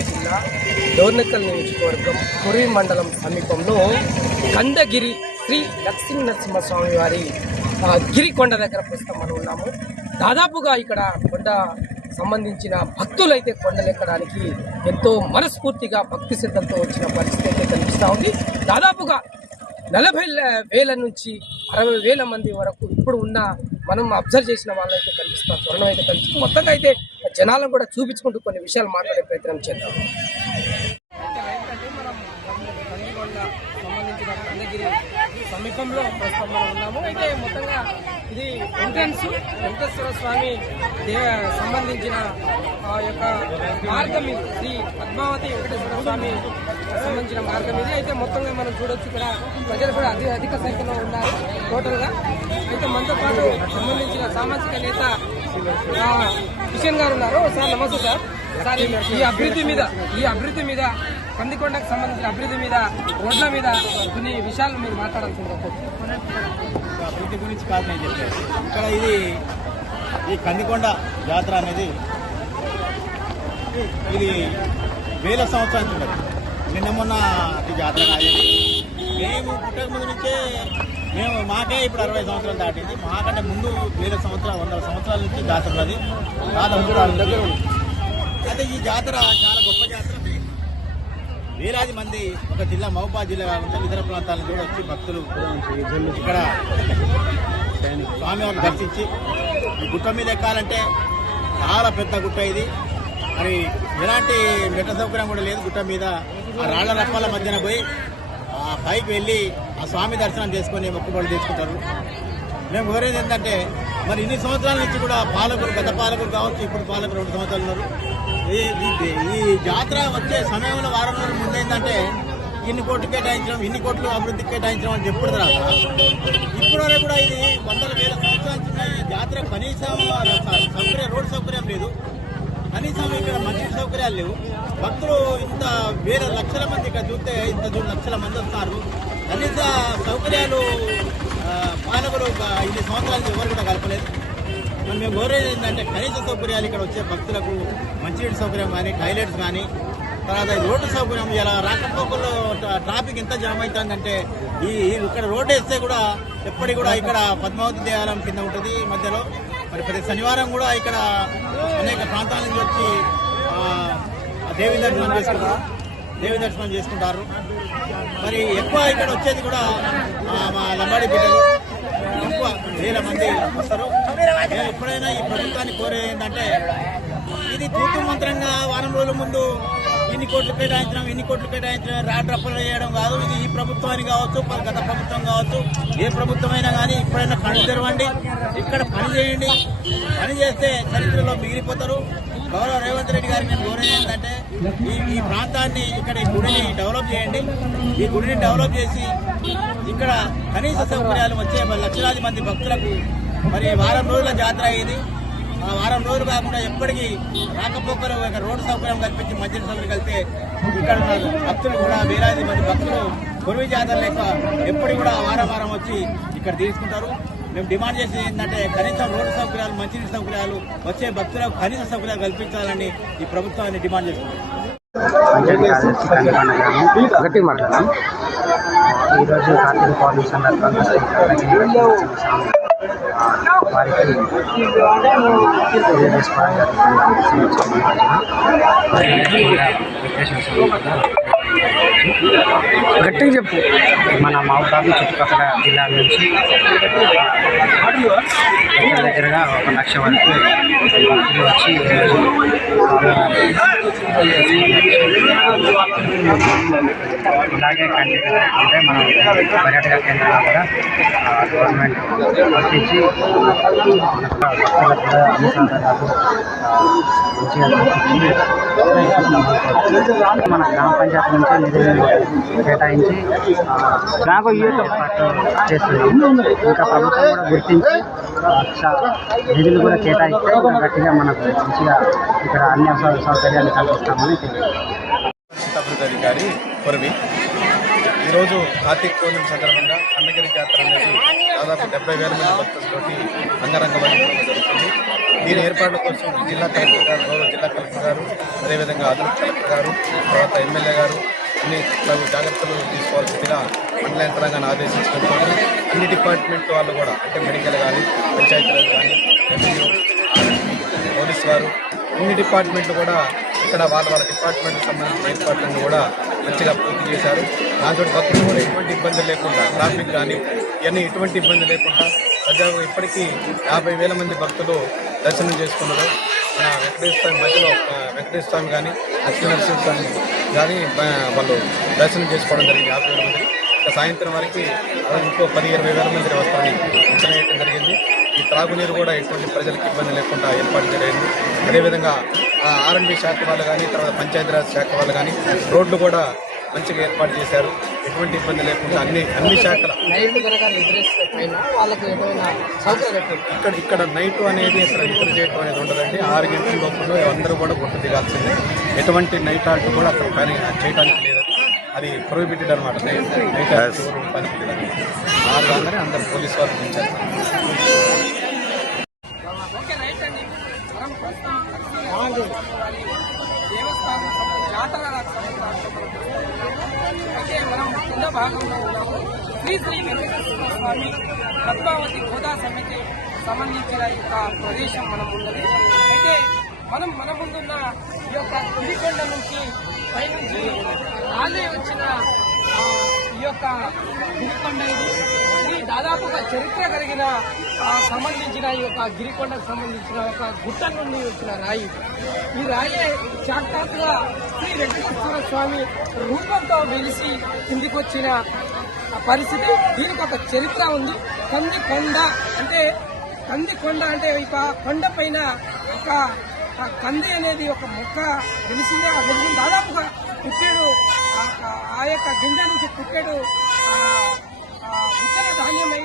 మహబూబాబాద్ జిల్లా డోర్నకల్ నియోజకవర్గం కురి మండలం సమీపంలో కందగిరి శ్రీ లక్ష్మీ నరసింహస్వామి వారి గిరికొండ గిరి కొండ దగ్గర ప్రస్తుతం మనం ఉన్నాము. దాదాపుగా ఇక్కడ కొండ సంబంధించిన భక్తులు అయితే ఎంతో మనస్ఫూర్తిగా భక్తి సిద్ధంతో వచ్చిన పరిస్థితి అయితే కనిపిస్తూ ఉంది. దాదాపుగా నలభై వేల నుంచి అరవై వేల మంది వరకు ఇప్పుడు ఉన్న మనం అబ్జర్వ్ చేసిన వాళ్ళైతే కనిపిస్తారు త్వరణం అయితే కనిపిస్తుంది. మొత్తంగా అయితే జనాలను కూడా చూపించుకుంటూ కొన్ని విషయాలు మాట్లాడే ప్రయత్నం చేద్దాం. సమీపంలో ప్రస్తుతం మనం ఉన్నాము. అయితే మొత్తంగా ఇది ఎంట్రన్స్ వెంకటేశ్వర స్వామి దేవ సంబంధించిన ఆ యొక్క మార్గం ఇది. శ్రీ పద్మావతి వెంకటేశ్వర స్వామి సంబంధించిన మార్గం ఇది. అయితే మొత్తంగా మనం చూడొచ్చు ఇక్కడ ప్రజలు కూడా అతి అధిక సంఖ్యలో ఉన్నారు టోటల్గా. అయితే మనతో పాటు సంబంధించిన సామాజిక నేత కిషన్ గారు ఉన్నారు. సార్ నమస్తే సార్. సార్ ఈ- ఈ అభివృద్ధి మీద ఈ అభివృద్ధి మీద కందికొండకు సంబంధించిన అభివృద్ధి మీద రోడ్ల మీద కొన్ని విషయాలు మీరు మాట్లాడాల్సింది అభివృద్ధి గురించి కాదు నేను చెప్పాను ఇక్కడ ఇది ఈ కందికొండ జాతర అనేది ఇది వేల సంవత్సరానికి ఉండదు నిన్న మొన్న ఈ జాతర కాదు మేము పుట్టక ముందు నుంచే మేము మాకే ఇప్పుడు అరవై సంవత్సరాలు దాటింది. మాకంటే ముందు వేల సంవత్సరాలు వందల సంవత్సరాల నుంచి జాతర అది అయితే ఈ జాతర చాలా గొప్ప జాతర. వేలాది మంది ఒక జిల్లా మహబూబాద్ జిల్లా కాకుండా ఇతర ప్రాంతాల నుంచి కూడా వచ్చి భక్తులు ఇక్కడ స్వామివారిని దర్శించి ఈ గుట్ట మీద ఎక్కాలంటే చాలా పెద్ద గుట్ట ఇది. మరి ఎలాంటి మెట్ల సౌకర్యం కూడా లేదు. గుట్ట మీద ఆ రాళ్ళ రప్పాల మధ్యన పోయి ఆ పైకి వెళ్ళి ఆ స్వామి దర్శనం చేసుకొని మొక్కుబడులు తీసుకుంటారు. మేము కోరేది ఏంటంటే మరి ఇన్ని సంవత్సరాల నుంచి కూడా పాలకులు గత పాలకులు కావచ్చు ఇప్పుడు పాలకులు రెండు సంవత్సరాలు ఉన్నారు. ఈ- జాతర వచ్చే సమయంలో వారం రోజుల ముందు ఏంటంటే ఇన్ని కోట్లు కేటాయించడం ఇన్ని కోట్లు అభివృద్ధికి కేటాయించడం అని చెప్పుడు తర్వాత. ఇప్పుడు వరకు కూడా ఇది వందల వేల సంవత్సరాల నుంచి ఈ జాతర కనీసం సౌకర్యం రోడ్ సౌకర్యం లేదు. కనీసం ఇక్కడ మంచి సౌకర్యాలు లేవు. భక్తులు ఇంత వేల లక్షల మంది ఇక్కడ చూస్తే ఇంత చూడు లక్షల మంది వస్తారు. కనీస సౌకర్యాలు పాలకులు ఒక ఇన్ని సంవత్సరాలు ఎవరు కూడా కలపలేదు. మరి మేము కోరేది ఏంటంటే కనీస సౌకర్యాలు ఇక్కడ వచ్చే భక్తులకు మంచినీటి సౌకర్యం కానీ టాయిలెట్స్ కానీ తర్వాత రోడ్డు సౌకర్యం ఇలా రాకపోకల్లో ట్రాఫిక్ ఎంత జామ్ అవుతుందంటే ఈ ఈ ఇక్కడ రోడ్డు వేస్తే కూడా ఎప్పటికి కూడా ఇక్కడ పద్మావతి దేవాలయం కింద ఉంటుంది మధ్యలో. మరి ప్రతి శనివారం కూడా ఇక్కడ అనేక ప్రాంతాల నుంచి వచ్చి దేవీ దేవి దర్శనం చేసుకుంటారు. దేవి దర్శనం చేసుకుంటారు? మరి ఎక్కువ ఇక్కడ వచ్చేది కూడా మా లంబాడి బిడ్డలు. ఎక్కువ వేల మంది వస్తారు. నేను ఎప్పుడైనా ఈ ప్రభుత్వాన్ని కోరే ఏంటంటే ఇది తూతు మంత్రంగా వారం రోజుల ముందు ఇన్ని కోట్లు కేటాయించడం ఇన్ని కోట్లు కేటాయించడం రాడ్రప్పలు చేయడం కాదు. ఇది ఈ ప్రభుత్వానికి కావచ్చు గత ప్రభుత్వం కావచ్చు ఏ ప్రభుత్వమైనా కానీ ఇప్పుడైనా కళ్ళు తెరవండి. ఇక్కడ పని చేయండి. పని చేస్తే చరిత్రలో మిగిలిపోతారు. గౌరవ రేవంత్ రెడ్డి గారికి నేను కోరేది ఏంటంటే ఈ ఈ ప్రాంతాన్ని ఇక్కడ ఈ గుడిని డెవలప్ చేయండి. ఈ గుడిని డెవలప్ చేసి ఇక్కడ కనీస సౌకర్యాలు వచ్చే మరి లక్షలాది మంది భక్తులకు మరి వారం రోజుల జాతర అయ్యింది ఆ వారం రోజులు కాకుండా ఎప్పటికీ రాకపోకలు ఒక రోడ్డు సౌకర్యం కల్పించి మంచి సౌకర్యం కలిపితే ఇక్కడ భక్తులు కూడా వేలాది మంది భక్తులు కొరువి జాతర లెక్క ఎప్పటికి కూడా వారం వారం వచ్చి ఇక్కడ తీసుకుంటారు. మేము డిమాండ్ చేసేది ఏంటంటే కనీసం రోడ్డు సౌకర్యాలు మంచినీటి సౌకర్యాలు వచ్చే భక్తులకు కనీస సౌకర్యాలు కల్పించాలని ఈ ప్రభుత్వాన్ని డిమాండ్ చేస్తున్నాం పంచాయతీ మాట్లాడదాం ఈరోజు కార్తీక పౌర్ణమి సందర్భంగా వారికి తెలియజేసుకోవడం గట్టిగా చెప్పు. మన మహబూబాద్ చుట్టుపక్కల జిల్లాల నుంచి దగ్గర దగ్గరగా ఒక లక్ష వరకు భక్తులు వచ్చి అలాగే కంటిన్యూ అంటే మనం పర్యాటక కేంద్రాలు కూడా గవర్నమెంట్ గుర్తించి భక్తులకు కూడా అన్ని సౌకర్యాలు మంచిగా మన గ్రామ పంచాయతీ నుంచి నిధులు కేటాయించి నాకు గ్రామ చేస్తున్నాము. ఇంకా ప్రభుత్వం కూడా గుర్తించి నిధులు కూడా కేటాయిస్తే ఇంకా గట్టిగా మనకు మంచిగా ఇక్కడ అన్ని అవసర సౌకర్యాలు కల్పిస్తామని తెలియదు అభివృద్ధి అధికారి కొరవి. ఈరోజు కార్తీక పూర్ణిమ సందర్భంగా అన్నగిరి జాతర అనేది దాదాపు డెబ్బై వేల మంది భక్తులతోటి అంగరంగ వైభవంగా జరుగుతుంది. దీని ఏర్పాట్ల కోసం జిల్లా కలెక్టర్ గారు గౌరవ జిల్లా కలెక్టర్ గారు అదేవిధంగా అదనపు కలెక్టర్ గారు తర్వాత ఎమ్మెల్యే గారు అన్ని తగు జాగ్రత్తలు తీసుకోవాల్సిందిగా మండల యంత్రాంగాన్ని ఆదేశించడంతో అన్ని డిపార్ట్మెంట్ వాళ్ళు కూడా అంటే మెడికల్ కానీ పంచాయతీరాజ్ కానీ రెవెన్యూ పోలీస్ వారు అన్ని డిపార్ట్మెంట్లు కూడా ఇక్కడ వాళ్ళ వాళ్ళ డిపార్ట్మెంట్కి సంబంధించిన ఏర్పాట్లను కూడా మంచిగా పూర్తి చేశారు. దాంతో భక్తులు కూడా ఎటువంటి ఇబ్బంది లేకుండా ట్రాఫిక్ కానీ ఇవన్నీ ఎటువంటి ఇబ్బంది లేకుండా ప్రజా ఇప్పటికీ యాభై వేల మంది భక్తులు దర్శనం చేసుకున్నారు. మన వెంకటేశ్వర స్వామి మధ్యలో వెంకటేశ్వర స్వామి కానీ లక్ష్మీనరసింహ స్వామి కానీ వాళ్ళు దర్శనం చేసుకోవడం జరిగింది. యాభై వేల మంది సాయంత్రం వరకు ఇంకో పది ఇరవై వేల మంది వస్తారని అంచనా వేయడం జరిగింది. ఈ త్రాగునీరు కూడా ఎటువంటి ప్రజలకు ఇబ్బంది లేకుండా ఏర్పాటు జరిగింది. అదేవిధంగా ఆర్ఎండ్బి శాఖ వాళ్ళు కానీ తర్వాత పంచాయతీరాజ్ శాఖ వాళ్ళు కానీ రోడ్లు కూడా మంచిగా ఏర్పాటు చేశారు. ఎటువంటి ఇబ్బంది లేకుండా అన్ని అన్ని శాఖల పైన ఇక్కడ ఇక్కడ నైట్ అనేది ఇక్కడ నిద్ర చేయడం అనేది ఉండదండి. ఆరు గంటల లోపల అందరూ కూడా గుట్ట దిగాల్సిందే. ఎటువంటి నైట్ ఆల్ట్ కూడా అక్కడ పని చేయడానికి లేదు. అది ప్రొహిబిటెడ్ అనమాట నైట్ పనికి లేదని ఆరు రాగానే అందరు పోలీస్ వాళ్ళు దించేస్తారు. ఓకే భాగంలో ఉన్నాము శ్రీ శ్రీ వెంకటేశ్వర స్వామి పద్మావతి గోదా సమితి సంబంధించిన యొక్క ప్రదేశం మనం ఉన్నది. అయితే మనం మన ముందున్న ఈ యొక్క తులికొండ నుంచి పైనుంచి ఆలయ వచ్చిన ఈ యొక్క గిరికొండ ఇది ఇది దాదాపుగా చరిత్ర కలిగిన సంబంధించిన ఈ యొక్క గిరికొండకు సంబంధించిన ఒక గుట్ట నుండి వచ్చిన రాయి. ఈ రాయి సాక్షాత్తుగా శ్రీ వెంకటేశ్వర స్వామి రూపంతో వెలిసి కిందికి వచ్చిన ఆ పరిస్థితి. దీనికి ఒక చరిత్ర ఉంది. కంది కొండ అంటే కంది కొండ అంటే ఇక కొండ పైన ఒక కంది అనేది ఒక మొక్క వెలిసిందే. ఆ వెలిసిన దాదాపుగా పుట్టేడు ఆ- యొక్క గింజ నుంచి పుట్టేడు ఆ, విత్తన ధాన్యమై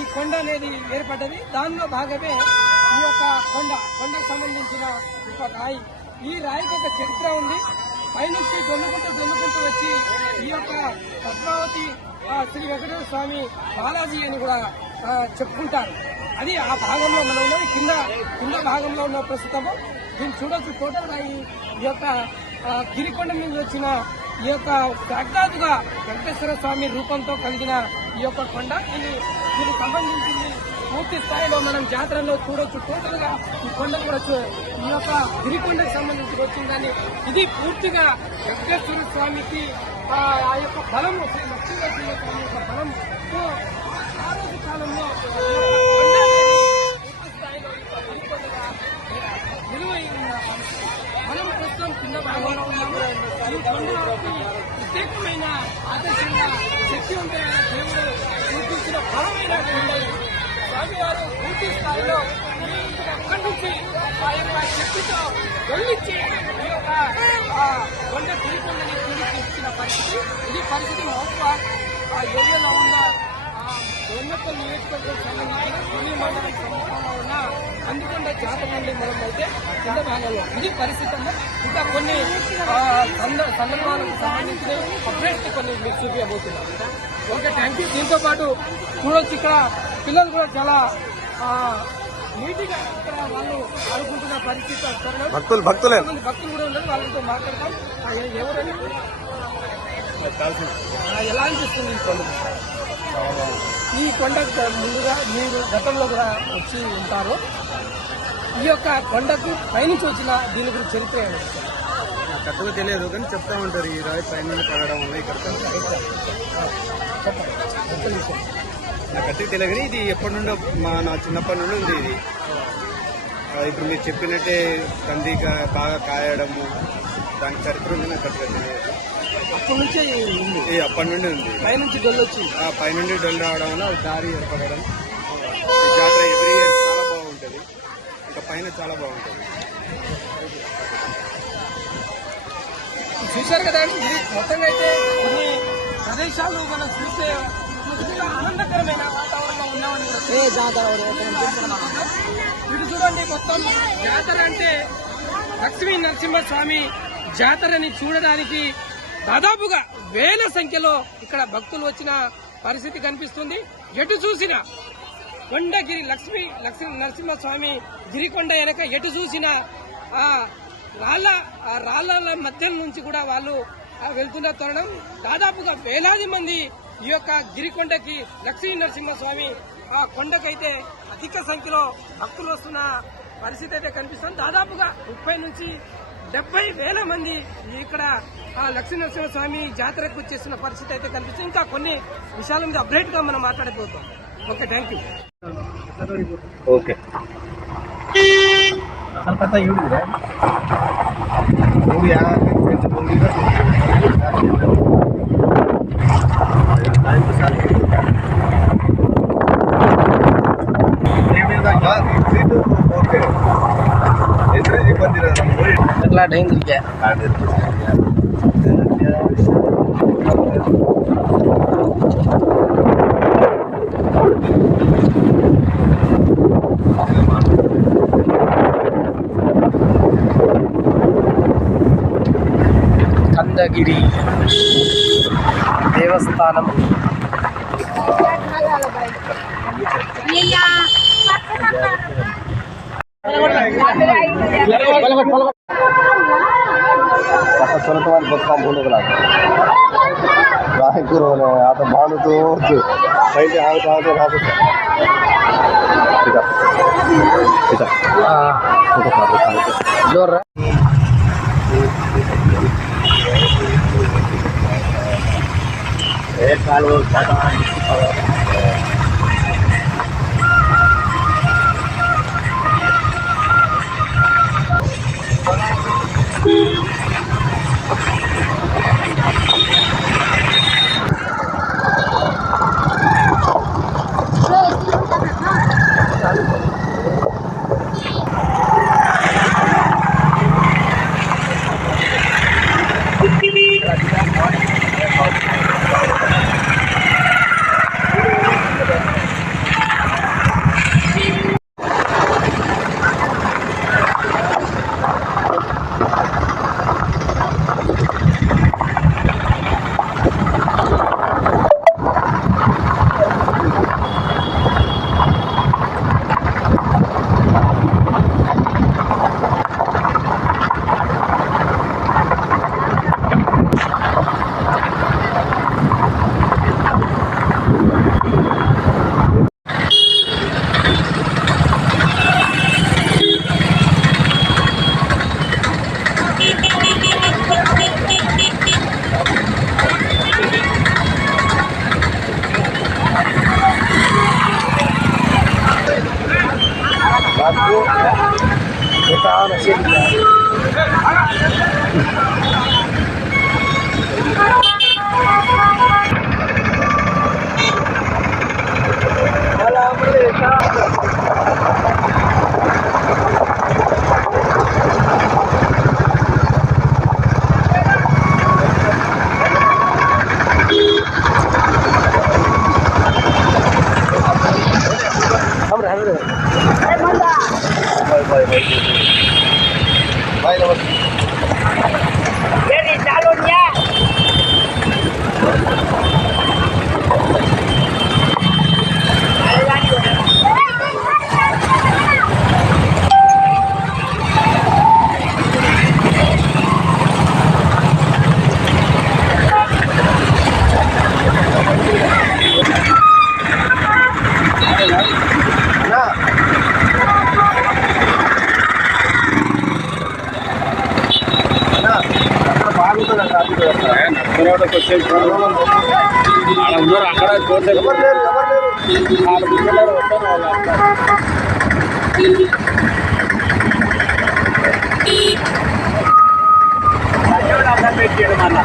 ఈ కొండ అనేది ఏర్పడ్డది. దానిలో భాగమే ఈ యొక్క కొండ కొండకు సంబంధించిన ఒక రాయి. ఈ రాయికి ఒక చరిత్ర ఉంది. పైనుంచి దొన్నుకుంటూ దొన్నుకుంటూ వచ్చి ఈ యొక్క పద్మావతి శ్రీ వెంకటేశ్వర స్వామి బాలాజీ అని కూడా చెప్పుకుంటారు. అది ఆ భాగంలో మనం ఉన్నది కింద కింద భాగంలో ఉన్న ప్రస్తుతము. దీన్ని చూడొచ్చు. టోటల్ రాయి ఈ యొక్క గిరికొండ మీద వచ్చిన ఈ యొక్క సాక్షాత్తుగా వెంకటేశ్వర స్వామి రూపంతో కలిగిన ఈ యొక్క కొండ. ఇది దీనికి సంబంధించింది పూర్తి స్థాయిలో మనం జాతరలో చూడొచ్చు. టోటల్గా ఈ కొండ కూడా ఈ యొక్క గిరికొండకు సంబంధించి వచ్చిందని ఇది పూర్తిగా వెంకటేశ్వర స్వామికి ఆ యొక్క బలము శ్రీ లక్ష్మీ యొక్క బలం ఆ రోజు కాలంలో ఈ యొక్క కొండ అనేది పూర్తి స్థాయిలో ఈ యొక్క గిరికొండగా నిలువై ఉన్న పరిస్థితి. మనం ప్రస్తుతం కింద భాగంలో ఈ కొండకి ప్రత్యేకమైన ఆదర్శంగా శక్తి ఉంటే దేవుడు గుర్తించిన బలమైన స్వామివారు పూర్తి స్థాయిలో అక్కడి నుంచి ఆ యొక్క శక్తితో వెళ్ళిచ్చి ఈ యొక్క కొండ తిరుకొండని తిరిగి ఇచ్చిన పరిస్థితి. ఇది పరిస్థితి మహబూబాద్ ఆ ఏరియాలో ఉన్న ఉన్నత నియోజకవర్గం సంబంధించిన తొలి మండలం సమీపంలో ఉన్న అందుకొండ జాతర నుండి మనం అయితే కింద భాగంలో ఇది పరిస్థితి ఇంకా కొన్ని సందర్భాలకు సంబంధించిన అప్డేట్స్ కొన్ని మీకు చూపించబోతున్నాం ఓకే థ్యాంక్ యూ దీంతో పాటు చూడొచ్చు ఇక్కడ పిల్లలు కూడా చాలా నీట్గా ఇక్కడ వాళ్ళు ఆడుకుంటున్న పరిస్థితి భక్తులు కూడా ఉన్నారు. వాళ్ళతో మాట్లాడతాం. ఎవరని ఎలా అనిపిస్తుంది ఈ కొండ ఈ కొండకు ముందుగా మీరు గతంలో కూడా వచ్చి ఉంటారు. ఈ యొక్క కొండకు పైనుంచి వచ్చిన దీని గురించి చరిత్ర ఏమిటి? తెలియదు కానీ చెప్తా ఉంటారు ఈ రాయి పైన పడడం వల్ల ఇక్కడ. నాకు కరెక్ట్గా తెలియదు కానీ ఇది ఎప్పటి నుండో మా నా చిన్నప్పటి నుండి ఉంది ఇది. ఇప్పుడు మీరు చెప్పినట్టే కంది కా- బాగా కాయడము దాని చరిత్ర ఉంది నాకు తెలియదు. అప్పటి నుంచే ఉంది. అప్పటి నుండి ఉంది. పైనుంచి డొల్లొచ్చి ఆ పైనుండి డొల్ రావడం వల్ల దారి ఏర్పడడం. జాతర ఎవ్రీ ఇయర్ చాలా బాగుంటుంది. ఇంకా పైన చాలా బాగుంటుంది. చూశారు కదా అండి ఇది మొత్తంగా అయితే కొన్ని ప్రదేశాలు మనం చూస్తే ఆనందకరమైన వాతావరణంలో ఉన్నామని ఏ జాతర ఇటు చూడండి మొత్తం జాతర అంటే లక్ష్మీ నరసింహస్వామి జాతరని చూడడానికి దాదాపుగా వేల సంఖ్యలో ఇక్కడ భక్తులు వచ్చిన పరిస్థితి కనిపిస్తుంది. ఎటు చూసినా కొండగిరి లక్ష్మీ లక్ష్మీ నరసింహస్వామి గిరికొండ వెనక ఎటు చూసినా ఆ రాళ్ళ ఆ రాళ్ళ మధ్య నుంచి కూడా వాళ్ళు వెళ్తున్న తరుణం. దాదాపుగా వేలాది మంది ఈ యొక్క గిరికొండకి లక్ష్మీ నరసింహస్వామి ఆ కొండకైతే అధిక సంఖ్యలో భక్తులు వస్తున్న పరిస్థితి అయితే కనిపిస్తుంది. దాదాపుగా ముప్పై నుంచి డెబ్బై వేల మంది ఇక్కడ ఆ లక్ష్మీ నరసింహస్వామి జాతరకు వచ్చేస్తున్న పరిస్థితి అయితే కనిపిస్తుంది. ఇంకా కొన్ని విషయాల మీద అప్డేట్గా మనం మాట్లాడబోతాం. Okay thank you. ఓకే. நல்லா டைந்திருக்க கந்தகிரி தேவஸ்தானம். பலவட் பலவட் परत वाट बघ काम बोलू लागला काय करू नये आता भांडतो पहिले हात 的，谢谢はい、どう。అందరూ అక్కడ చూడలేదు అర్థం పెట్టాడు మళ్ళీ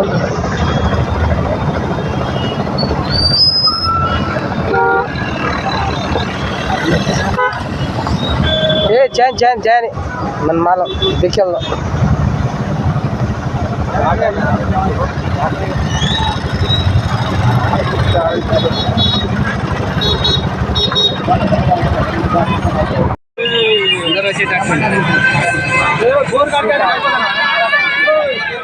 ఏ చేయని చేయని చేయని మన మాల దీక్షల్లో వచ్చి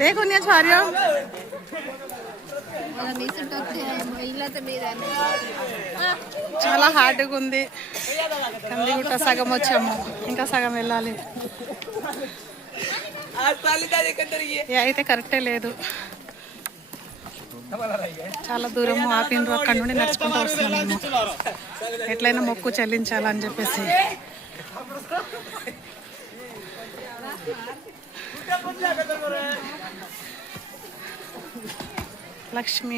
देखो नहीं छारियो చాలా హార్డ్గా ఉంది కందిగుట్ట సగం వచ్చాము ఇంకా సగం వెళ్ళాలి ఏ అయితే కరెక్టే లేదు చాలా దూరం ఆపిండ్రు అక్కడ నుండి నడుచుకుంటూ వస్తున్నాం ఎట్లయినా మొక్కు చెల్లించాలని చెప్పేసి. లక్ష్మీ